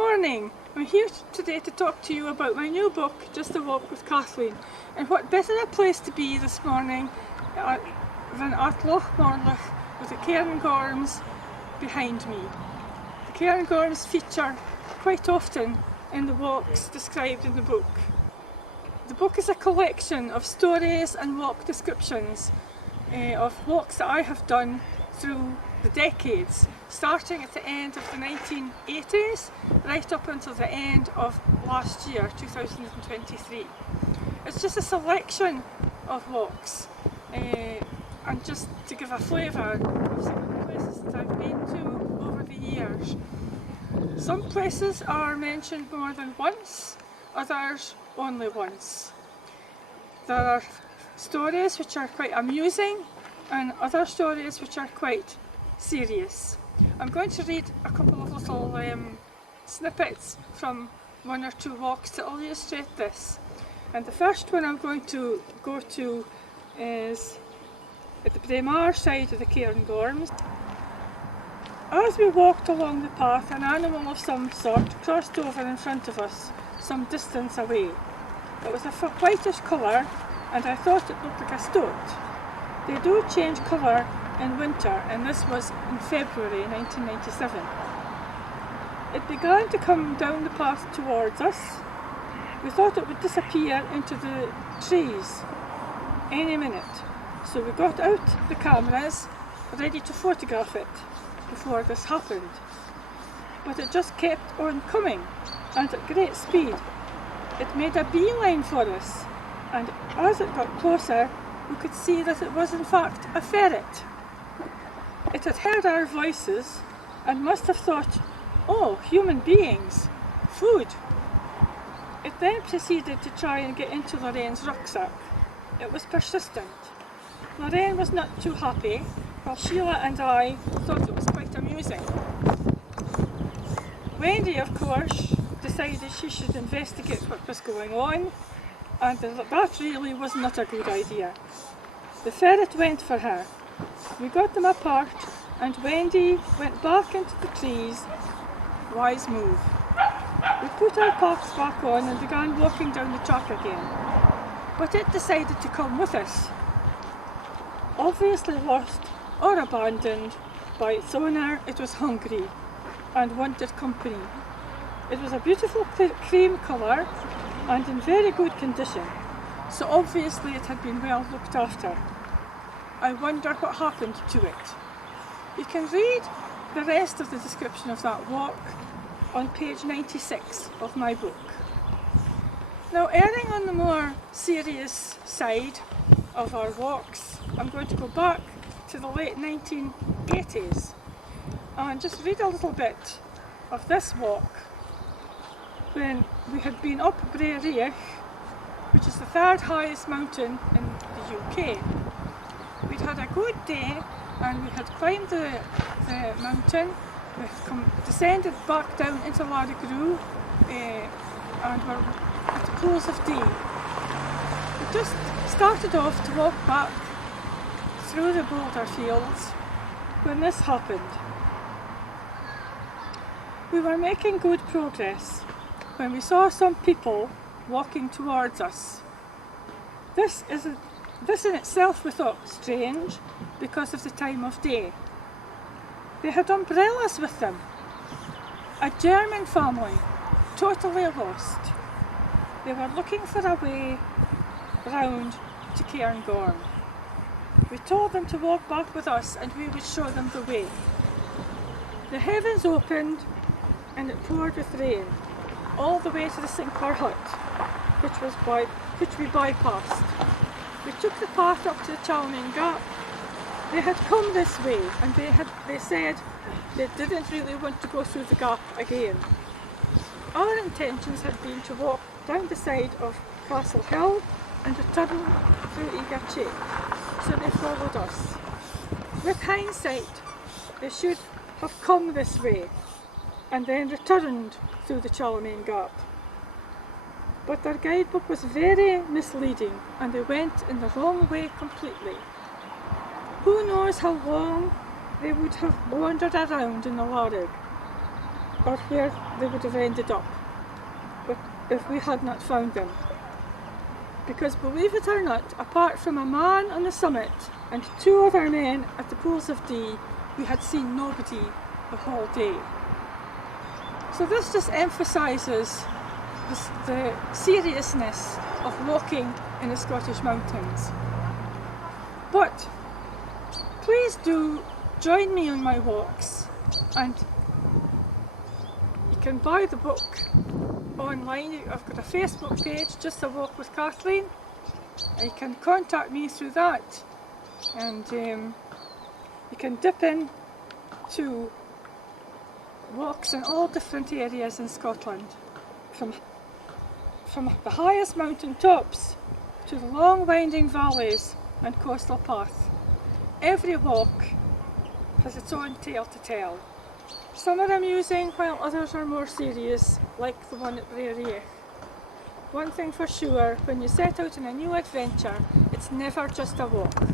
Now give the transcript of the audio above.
morning. I'm here today to talk to you about my new book, Just a Walk with Kathleen. And what better a place to be this morning than at Loch Morlich with the Cairngorms behind me. The Cairngorms feature quite often in the walks described in the book. The book is a collection of stories and walk descriptions of walks that I have done through the decades, starting at the end of the 1980s right up until the end of last year, 2023. It's just a selection of walks and just to give a flavour of some of the places that I've been to over the years. Some places are mentioned more than once, others only once. There are stories which are quite amusing and other stories which are quite serious. I'm going to read a couple of little snippets from one or two walks to illustrate this. And the first one I'm going to go to is at the Braemar side of the Cairngorms. As we walked along the path, an animal of some sort crossed over in front of us, some distance away. It was a whitish colour and I thought it looked like a stoat. They do change colour in winter, and this was in February 1997. It began to come down the path towards us. We thought it would disappear into the trees any minute, so we got out the cameras ready to photograph it before this happened. But it just kept on coming, and at great speed. It made a beeline for us, and as it got closer we could see that it was in fact a ferret. It had heard our voices and must have thought, oh, human beings, food. It then proceeded to try and get into Lorraine's rucksack. It was persistent. Lorraine was not too happy, while Sheila and I thought it was quite amusing. Wendy, of course, decided she should investigate what was going on, and that really was not a good idea. The ferret went for her. We got them apart and Wendy went back into the trees. Wise move. We put our packs back on and began walking down the track again. But it decided to come with us. Obviously lost or abandoned by its owner, it was hungry and wanted company. It was a beautiful cream colour and in very good condition, so obviously it had been well looked after. I wonder what happened to it. You can read the rest of the description of that walk on page 96 of my book. Now, erring on the more serious side of our walks, I'm going to go back to the late 1980s and just read a little bit of this walk when we had been up Braemar, which is the third highest mountain in the UK. We'd had a good day and we had climbed the mountain, we descended back down into Larrigrew and were at the close of day. We just started off to walk back through the boulder fields when this happened. We were making good progress when we saw some people walking towards us. This in itself we thought strange because of the time of day. They had umbrellas with them. A German family, totally lost. They were looking for a way round to Cairngorm. We told them to walk back with us and we would show them the way. The heavens opened and it poured with rain all the way to the Sinclair hut, which we bypassed. We took the path up to the Chalmain Gap. They had come this way and they said they didn't really want to go through the gap again. Our intentions had been to walk down the side of Castle Hill and return through Eagercheek, so they followed us. With hindsight, they should have come this way and then returned through the Chalmain Gap. But their guidebook was very misleading and they went in the wrong way completely. Who knows how long they would have wandered around in the Larrig. or where they would have ended up if we had not found them. Because believe it or not, apart from a man on the summit and 2 other men at the pools of Dee, we had seen nobody the whole day. So this just emphasises the seriousness of walking in the Scottish mountains. But please do join me on my walks, and you can buy the book online. I've got a Facebook page, Just a Walk with Kathleen, and you can contact me through that, and you can dip in to walks in all different areas in Scotland, from the highest mountain tops to the long winding valleys and coastal paths. Every walk has its own tale to tell. Some are amusing while others are more serious, like the one at Braemar. One thing for sure, when you set out on a new adventure, it's never just a walk.